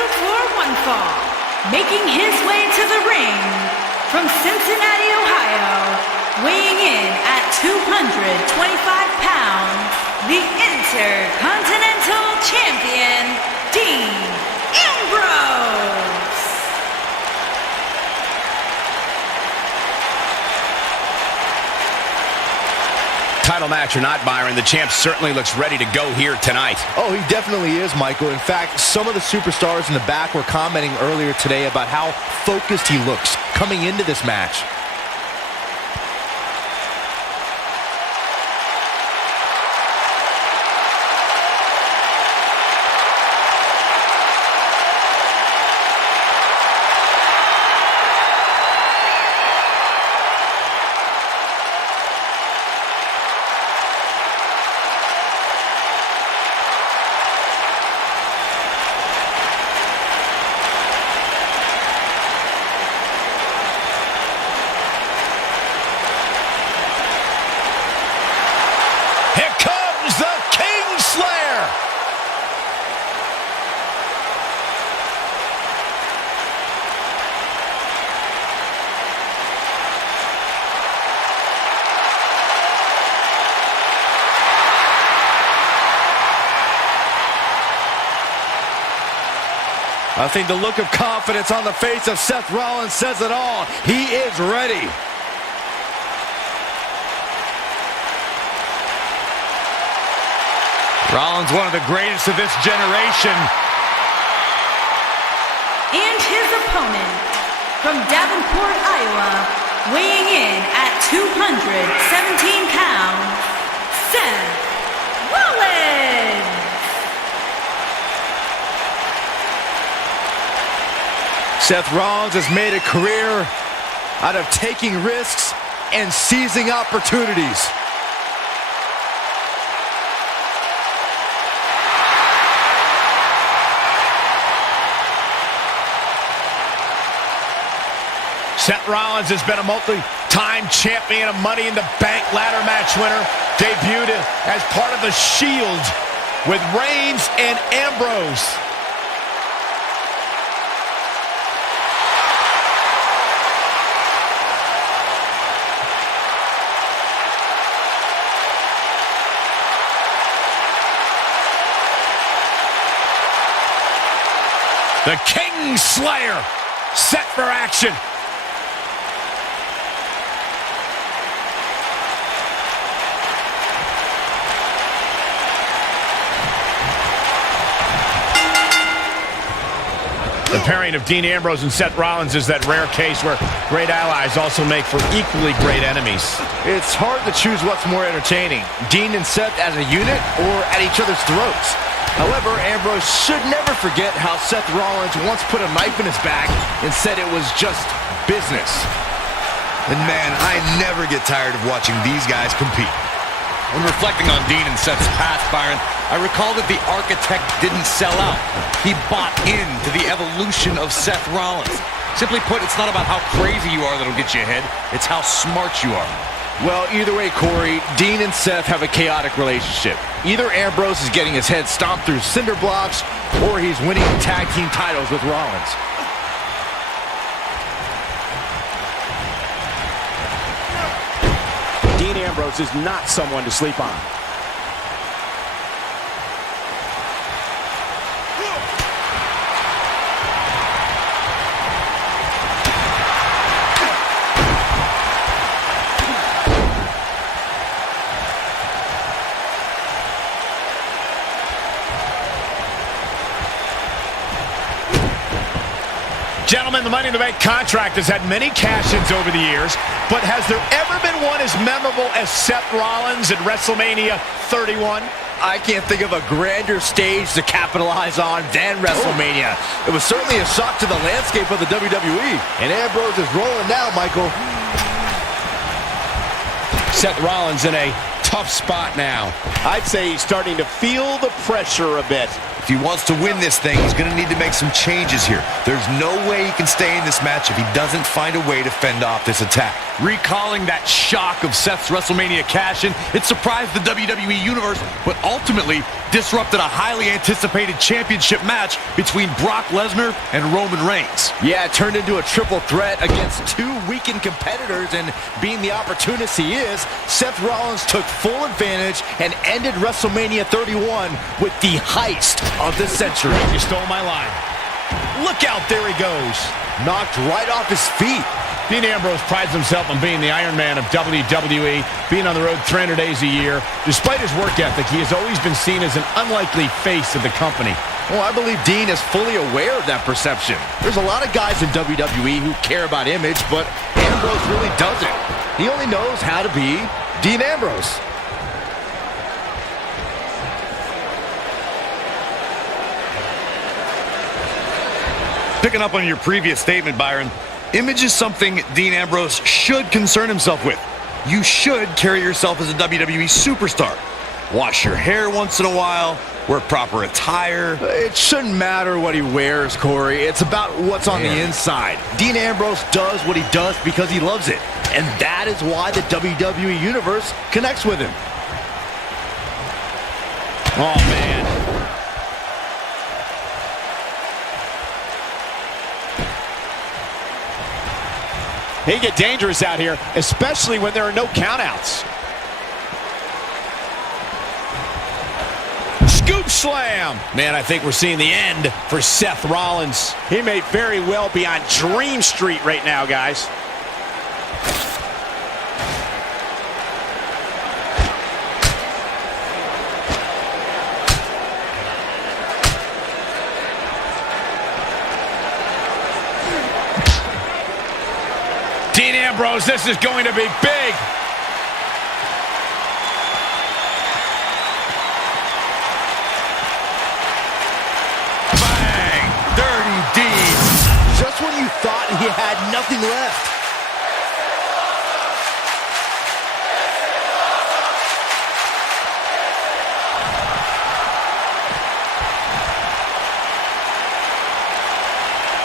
scheduled for one fall, making his way to the ring from Cincinnati, Ohio, weighing in at 225 pounds, the Intercontinental Champion, Dean Ambrose. Title match or not, Byron, the champ certainly looks ready to go here tonight. Oh, he definitely is, Michael. In fact, some of the superstars in the back were commenting earlier today about how focused he looks coming into this match. I think the look of confidence on the face of Seth Rollins says it all. He is ready. Rollins, one of the greatest of this generation. And his opponent, from Davenport, Iowa, weighing in at 217 pounds, Seth Rollins. Seth Rollins has made a career out of taking risks and seizing opportunities. Seth Rollins has been a multi-time champion, a Money in the Bank ladder match winner, debuted as part of the Shield with Reigns and Ambrose. The King Slayer set for action. The pairing of Dean Ambrose and Seth Rollins is that rare case where great allies also make for equally great enemies. It's hard to choose what's more entertaining, Dean and Seth as a unit or at each other's throats. However, Ambrose should never forget how Seth Rollins once put a knife in his back and said it was just business. And man, I never get tired of watching these guys compete. When reflecting on Dean and Seth's past, Byron, I recall that the architect didn't sell out. He bought into the evolution of Seth Rollins. Simply put, it's not about how crazy you are that'll get you ahead. It's how smart you are. Well, either way, Corey, Dean and Seth have a chaotic relationship. Either Ambrose is getting his head stomped through cinder blocks, or he's winning tag team titles with Rollins. Dean Ambrose is not someone to sleep on. Gentlemen, the Money in the Bank contract has had many cash-ins over the years, but has there ever been one as memorable as Seth Rollins at WrestleMania 31? I can't think of a grander stage to capitalize on than WrestleMania. It was certainly a shock to the landscape of the WWE. And Ambrose is rolling now, Michael. Seth Rollins in a tough spot now. I'd say he's starting to feel the pressure a bit. he wants to win this thing, he's going to need to make some changes here. There's no way he can stay in this match if he doesn't find a way to fend off this attack. Recalling that shock of Seth's WrestleMania cash-in, it surprised the WWE Universe, but ultimately disrupted a highly anticipated championship match between Brock Lesnar and Roman Reigns. Yeah, it turned into a triple threat against two weakened competitors, and being the opportunist he is, Seth Rollins took full advantage and ended WrestleMania 31 with the heist of the century. You stole my line. Look out, there he goes. Knocked right off his feet. Dean Ambrose prides himself on being the Iron Man of WWE, being on the road 300 days a year. Despite his work ethic, he has always been seen as an unlikely face of the company. Well, I believe Dean is fully aware of that perception. There's a lot of guys in WWE who care about image, but Ambrose really doesn't. He only knows how to be Dean Ambrose. Picking up on your previous statement, Byron, image is something Dean Ambrose should concern himself with. You should carry yourself as a WWE superstar. Wash your hair once in a while, wear proper attire. It shouldn't matter what he wears, Corey. It's about what's on the inside. Dean Ambrose does what he does because he loves it. And that is why the WWE Universe connects with him. Oh, man. They get dangerous out here, especially when there are no countouts. Scoop slam. Man, I think we're seeing the end for Seth Rollins. He may very well be on Dream Street right now, guys. Dean Ambrose, this is going to be big. Bang! Dirty Deed. Just when you thought he had nothing left.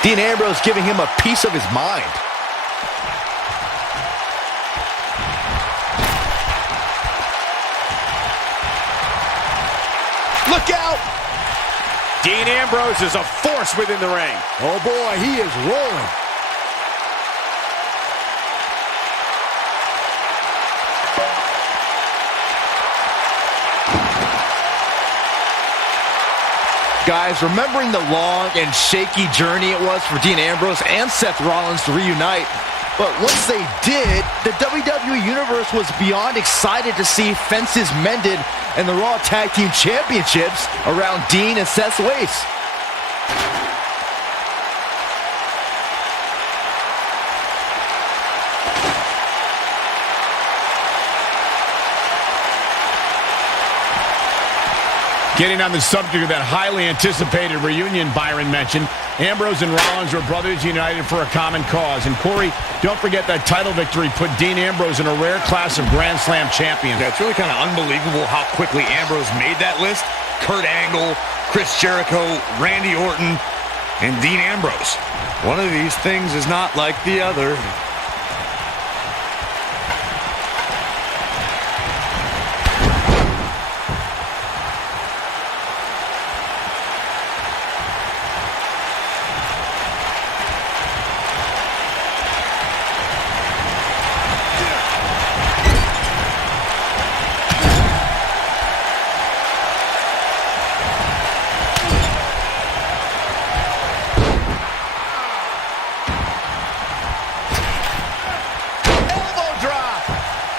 Dean Ambrose giving him a piece of his mind. Look out! Dean Ambrose is a force within the ring. Oh boy, he is rolling. Guys, remembering the long and shaky journey it was for Dean Ambrose and Seth Rollins to reunite, but once they did, the WWE Universe was beyond excited to see fences mended and the Raw Tag Team Championships around Dean and Seth's waist. Getting on the subject of that highly anticipated reunion Byron mentioned, Ambrose and Rollins were brothers united for a common cause. And Corey, don't forget that title victory put Dean Ambrose in a rare class of Grand Slam champions. Yeah, it's really kind of unbelievable how quickly Ambrose made that list. Kurt Angle, Chris Jericho, Randy Orton, and Dean Ambrose. One of these things is not like the other.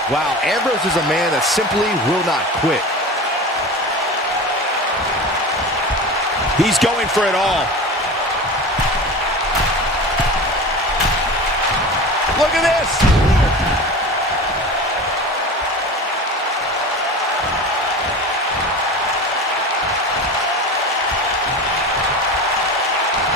Wow, Ambrose is a man that simply will not quit. He's going for it all. Look at this.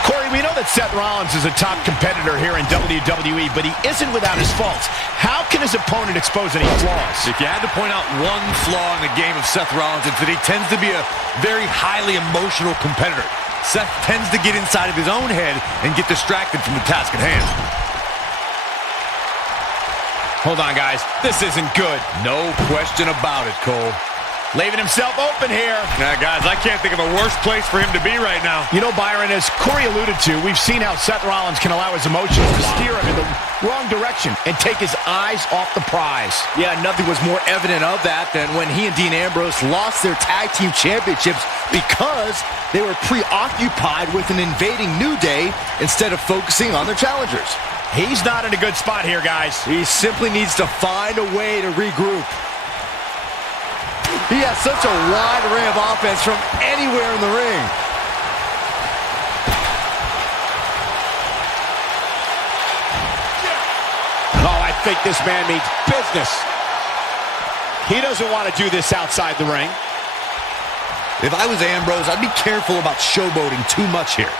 Corey, we know that Seth Rollins is a top competitor here in WWE, but he isn't without his faults. How can his opponent expose any flaws? If you had to point out one flaw in the game of Seth Rollins, it's that he tends to be a very highly emotional competitor. Seth tends to get inside of his own head and get distracted from the task at hand. Hold on, guys. This isn't good. No question about it, Cole. Leaving himself open here. Now, guys, I can't think of a worse place for him to be right now. You know, Byron, as Corey alluded to, we've seen how Seth Rollins can allow his emotions to steer him in the wrong direction and take his eyes off the prize. Yeah, nothing was more evident of that than when he and Dean Ambrose lost their tag team championships because they were preoccupied with an invading New Day instead of focusing on their challengers. He's not in a good spot here, guys. He simply needs to find a way to regroup. He has such a wide array of offense from anywhere in the ring. Oh, I think this man means business. He doesn't want to do this outside the ring. If I was Ambrose, I'd be careful about showboating too much here.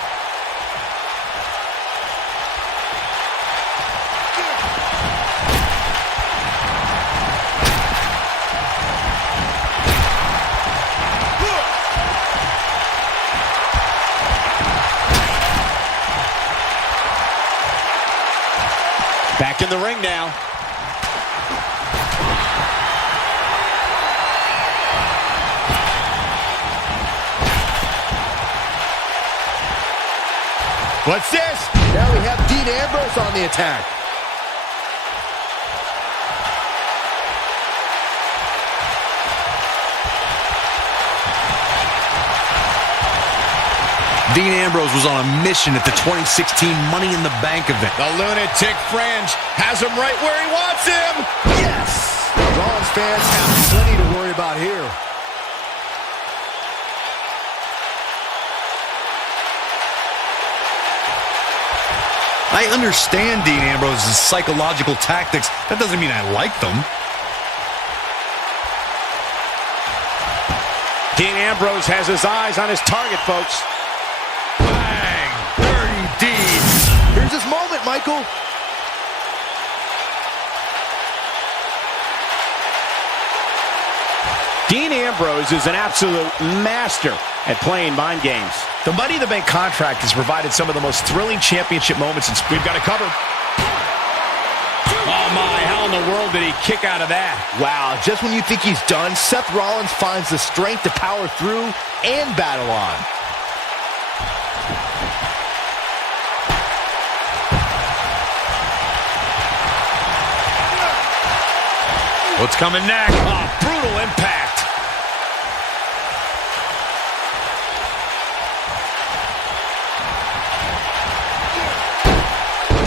Back in the ring now. What's this? Now we have Dean Ambrose on the attack. Dean Ambrose was on a mission at the 2016 Money in the Bank event. The lunatic fringe has him right where he wants him. Yes! Rollins fans have plenty to worry about here. I understand Dean Ambrose's psychological tactics. That doesn't mean I like them. Dean Ambrose has his eyes on his target, folks. Bang! Dirty deed. Here's his moment, Michael. Dean Ambrose is an absolute master at playing mind games. The Money in the Bank contract has provided some of the most thrilling championship moments since we've got it covered. Oh, my. How in the world did he kick out of that? Wow, just when you think he's done, Seth Rollins finds the strength to power through and battle on. What's coming next? Oh, brutal impact.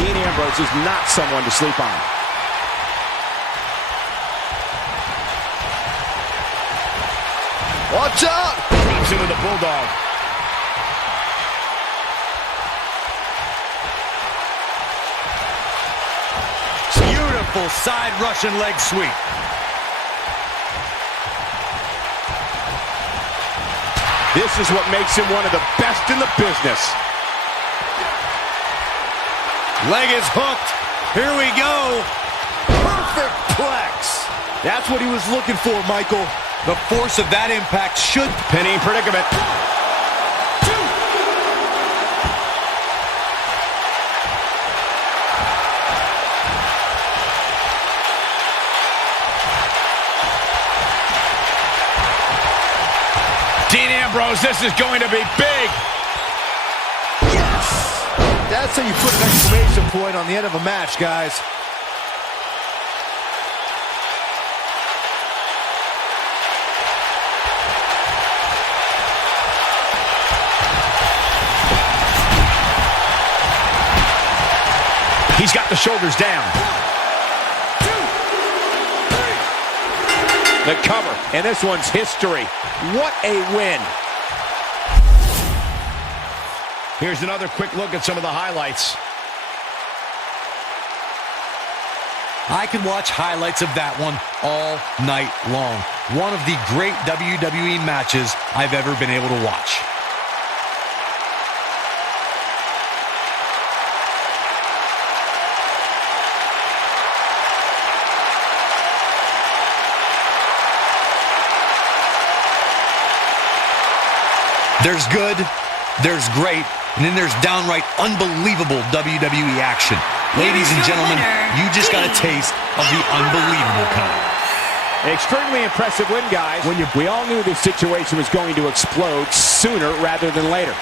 Dean Ambrose is not someone to sleep on. Watch out! Drops into the Bulldog. Beautiful side Russian leg sweep. This is what makes him one of the best in the business. Leg is hooked. Here we go. Perfect plex. That's what he was looking for, Michael. The force of that impact should... Pinning predicament. Dean Ambrose, this is going to be big. Yes! That's how you put an exclamation point on the end of a match, guys. He's got the shoulders down. The cover, and this one's history. What a win. Here's another quick look at some of the highlights. I could watch highlights of that one all night long. One of the great WWE matches I've ever been able to watch. There's good, there's great, and then there's downright unbelievable WWE action. Ladies and gentlemen, you just got a taste of the unbelievable kind. Extremely impressive win, guys. We all knew this situation was going to explode sooner rather than later.